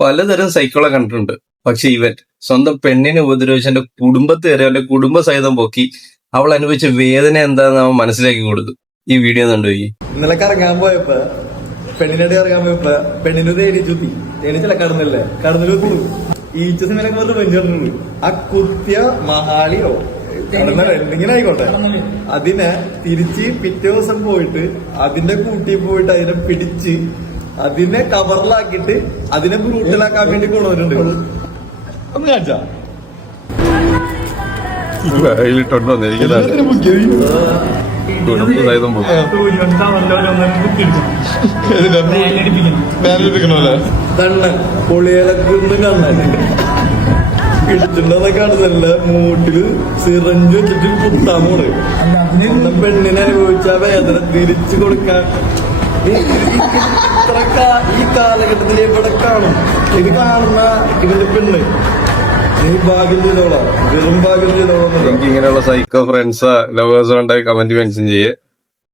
പലതരം സൈക്കോളെ കണ്ടിട്ടുണ്ട്. പക്ഷെ ഇവൻ സ്വന്തം പെണ്ണിനെ ഉപദ്രവിച്ച് എന്റെ കുടുംബത്തെ വരെ അവന്റെ കുടുംബസഹിതം പൊക്കി അവൾ അനുഭവിച്ച വേദന എന്താണെന്ന് അവൻ മനസ്സിലാക്കി കൊടുത്തു. ഈ വീഡിയോ കണ്ടുപോയി. ഇന്നലെ കറങ്ങാൻ പോയപ്പോ പെണ്ണിനോട് ഇറങ്ങാൻ പോയപ്പോ പെണ്ണിന് തേടിച്ചുത്തി തേടിച്ചല്ല കടന്നല്ലേ കടന്നില് ഈച്ച സിനിമയിലൊക്കെ വന്ന് പെഞ്ചു ആ കുത്തിയ മഹാളിയോ കടന്നല എന്തെങ്കിലും ആയിക്കോട്ടെ അതിനെ തിരിച്ച് പിറ്റേ ദിവസം പോയിട്ട് അതിന്റെ കൂട്ടി പോയിട്ട് അതിനെ പിടിച്ച് അതിനെ കവറിലാക്കിയിട്ട് അതിനെ ബ്രൂട്ടലാക്കാൻ വേണ്ടി കൊണ്ടുവന്നിട്ടുണ്ട്. ഒന്ന് കാണിച്ചാ കണ്ണ് പൊളിയിലൊക്കെ കണ്ണ ഇടിച്ചിട്ടുണ്ടെന്നൊക്കെ കാണുന്നല്ല മൂട്ടില് സിറഞ്ച് വെച്ചിട്ട് കുത്താൻ പോണ്. പെണ്ണിനെ അനുഭവിച്ച വേദന തിരിച്ചു കൊടുക്കാൻ ഈ കാലഘട്ടത്തിൽ ഇവിടെ കാണും. ഇത് കാണുന്ന ഇതിന്റെ പെണ്ണ് നീ ഭാഗ്യം ചെയ്തോളാം, വെറും ഭാഗ്യം ചെയ്തോളാം. എനിക്ക് ഇങ്ങനെയുള്ള സൈക്കോ ഫ്രണ്ട്സ് ലവേഴ്സ് ഉണ്ടായി കമന്റ് മെൻഷൻ ചെയ്യേ.